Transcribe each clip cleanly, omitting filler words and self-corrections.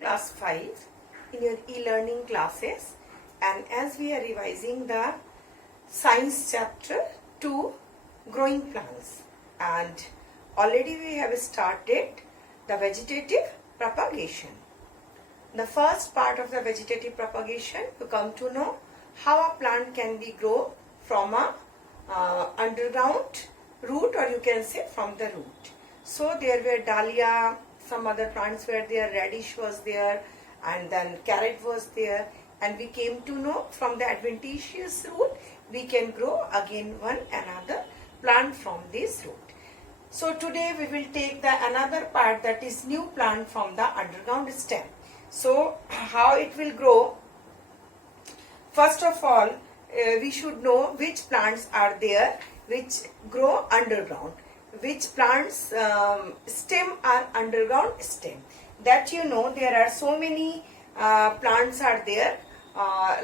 class 5 in your e-learning classes, and as we are revising the science chapter 2 growing plants, and already we have started the vegetative propagation. The first part of the vegetative propagation, you come to know how a plant can be grown from a underground root, or you can say from the root. So there were dahlia, some other plants were there, radish was there, and then carrot was there, and we came to know from the adventitious root we can grow again one another plant from this root. So today we will take the another part, that is new plant from the underground stem. So how it will grow? First of all, we should know which plants are there which grow underground, which plants stem are underground stem. That you know, there are so many plants are there,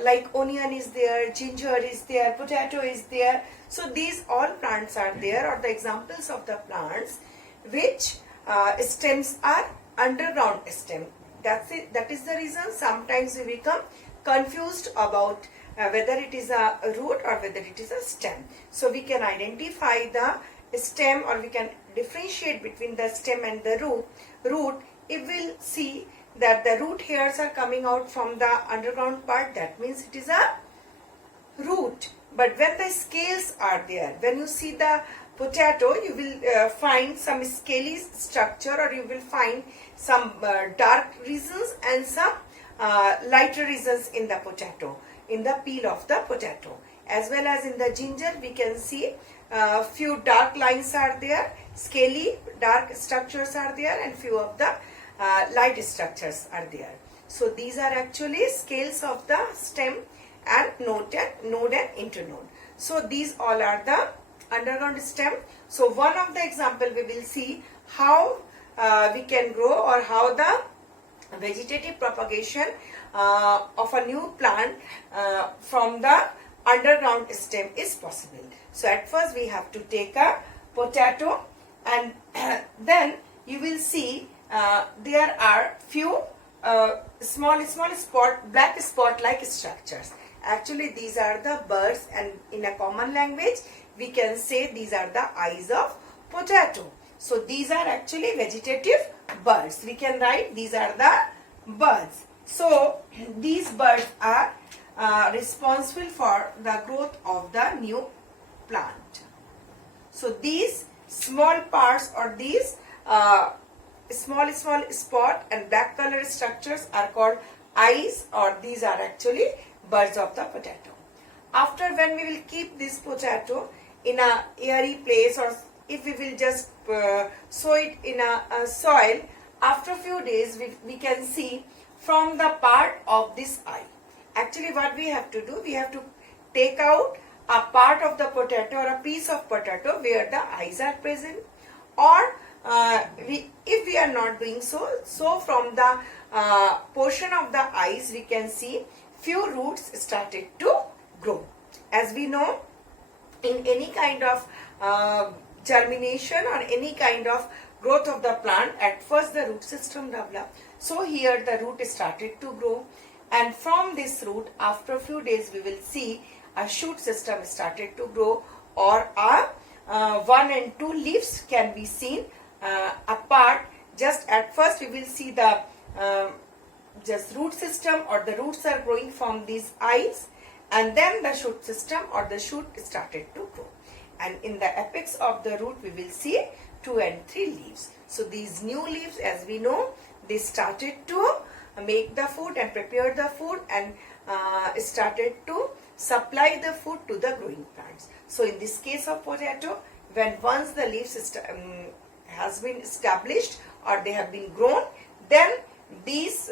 like onion is there, ginger is there, potato is there. So these all plants are there, or the examples of the plants which stems are underground stem. That's it. That is the reason sometimes we become confused about whether it is a root or whether it is a stem. So we can identify the stem, or we can differentiate between the stem and the root if we'll see that the root hairs are coming out from the underground part. That means it is a root. But when the scales are there, when you see the potato, you will find some scaly structure, or you will find some dark regions and some lighter regions in the potato, in the peel of the potato. As well as in the ginger, we can see few dark lines are there, scaly dark structures are there, and few of the light structures are there. So these are actually scales of the stem and node and internode. So these all are the underground stem. So one of the example we will see how we can grow, or how the vegetative propagation of a new plant from the underground stem is possible. So at first we have to take a potato, and then you will see there are few small spot, black spot like structures. Actually these are the birds, and in a common language we can say these are the eyes of potato. So these are actually vegetative birds. We can write these are the birds. So these birds are responsible for the growth of the new plant. So these small parts, or these small spot and black color structures are called eyes, or these are actually birds of the potato. After, when we will keep this potato in a airy place, or if we will just sow it in a soil, after few days we can see from the part of this eye. Actually what we have to do, we have to take out a part of the potato or a piece of potato where the eyes are present, or if we are not doing so, from the portion of the eyes we can see few roots started to grow. As we know, in any kind of germination or any kind of growth of the plant, at first the root system developed. So here the root started to grow, and from this root after a few days we will see a shoot system started to grow, or a 1 and 2 leaves can be seen apart. Just at first we will see the just root system, or the roots are growing from these eyes, and then the shoot system or the shoot started to grow, and in the apex of the root we will see 2 and 3 leaves. So these new leaves, as we know, they started to make the food and prepare the food, and started to supply the food to the growing plants. So in this case of potato, when once the leaves has been established, or they have been grown, then these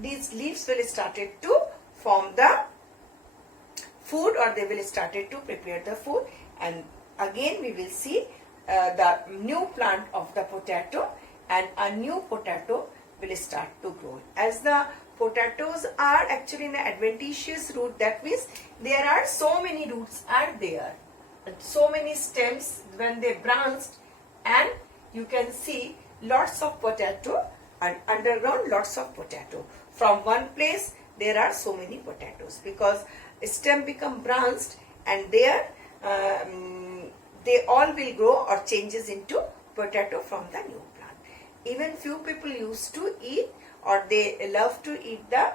leaves will started to form the food, or they will started to prepare the food, and again we will see the new plant of the potato, and a new potato will start to grow. As the potatoes are actually in an adventitious root, that means there are so many roots are there, so many stems when they branched, and you can see lots of potato and underground lots of potato. From one place there are so many potatoes because stem become branched, and there they all will grow or changes into potato from the new plant. Even few people used to eat, or they love to eat the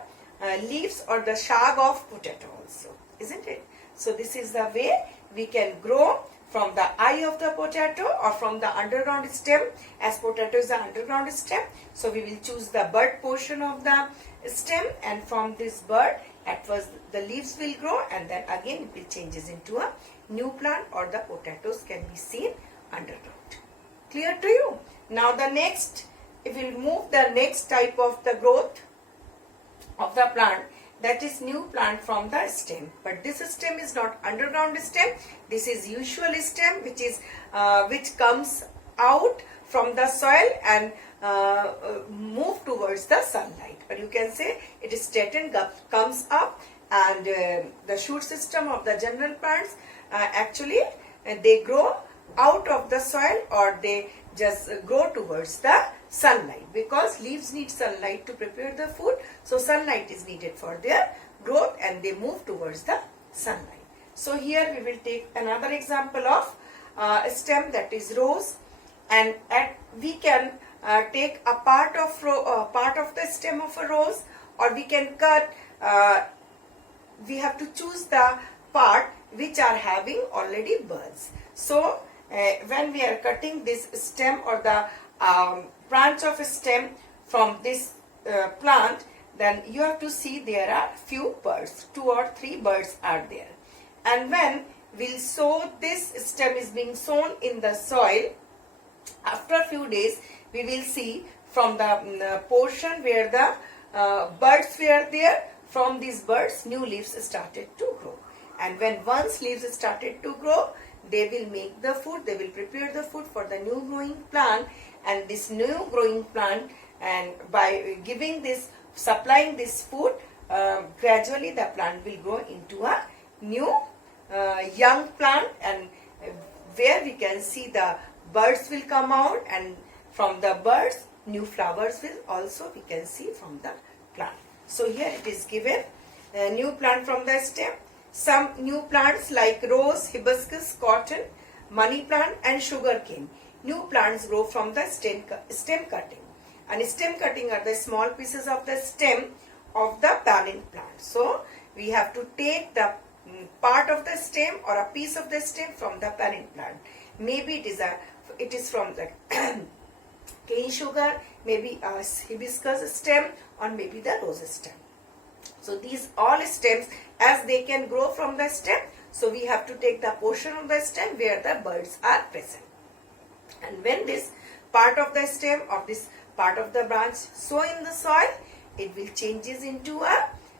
leaves or the shag of potato also, isn't it? So this is the way we can grow from the eye of the potato or from the underground stem, as potato is the underground stem. So we will choose the bud portion of the stem, and from this bud at first the leaves will grow, and then again it will changes into a new plant, or the potatoes can be seen underground. Clear to you? Now the next, if we will move the next type of the growth of the plant, that is new plant from the stem. But this stem is not underground stem. This is usual stem, which comes out from the soil and move towards the sunlight. Or you can say it is straightened up, comes up, and the shoot system of the general plants actually they grow out of the soil, or they just grow towards the sunlight, because leaves need sunlight to prepare the food. So sunlight is needed for their growth, and they move towards the sunlight. So here we will take another example of a stem, that is rose, and we can take a part of the stem of a rose, or we can cut. We have to choose the part which are having already buds. So when we are cutting this stem or the branch of a stem from this plant, then you have to see there are few buds, 2 or 3 buds are there. And when we'll sow, this stem is being sown in the soil, after a few days we will see from the portion where the buds were there, from these buds new leaves started to grow. And when once leaves started to grow, they will make the food, they will prepare the food for the new growing plant. And this new growing plant, and by giving this, supplying this food, gradually the plant will grow into a new young plant, and where we can see the buds will come out, and from the buds new flowers will also we can see from the plant. So here it is given a new plant from the stem. Some new plants like rose, hibiscus, cotton, money plant and sugarcane. New plants grow from the stem cutting. And stem cutting are the small pieces of the stem of the parent plant. So we have to take the part of the stem or a piece of the stem from the parent plant. Maybe it is from the cane sugar, maybe a hibiscus stem, or maybe the rose stem. So these all stems, as they can grow from the stem, so we have to take the portion of the stem where the buds are present. And when this part of the stem or this part of the branch sow in the soil, it will changes into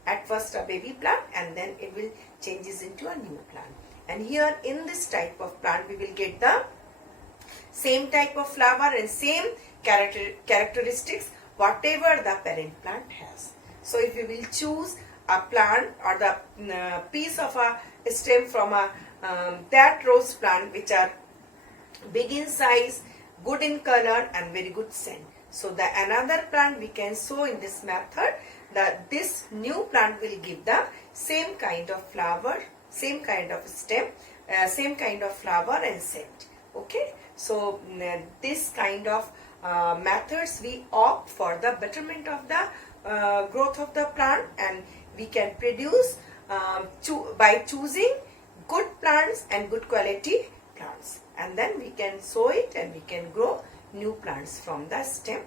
at first a baby plant, and then it will changes into a new plant. And here in this type of plant we will get the same type of flower and same characteristics whatever the parent plant has. So if you will choose a plant or the piece of a stem from that rose plant, which are big in size, good in color and very good scent. So the another plant we can sow in this method, that this new plant will give the same kind of flower, same kind of stem, same kind of flower and scent. Okay, so this kind of methods we opt for the betterment of the growth of the plant, and we can produce by choosing good plants and good quality plants, and then we can sow it and we can grow new plants from the stem,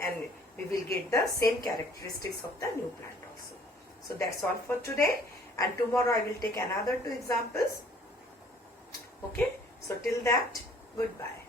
and we will get the same characteristics of the new plant also. So that's all for today, and tomorrow I will take another 2 examples. Okay, so till that, goodbye.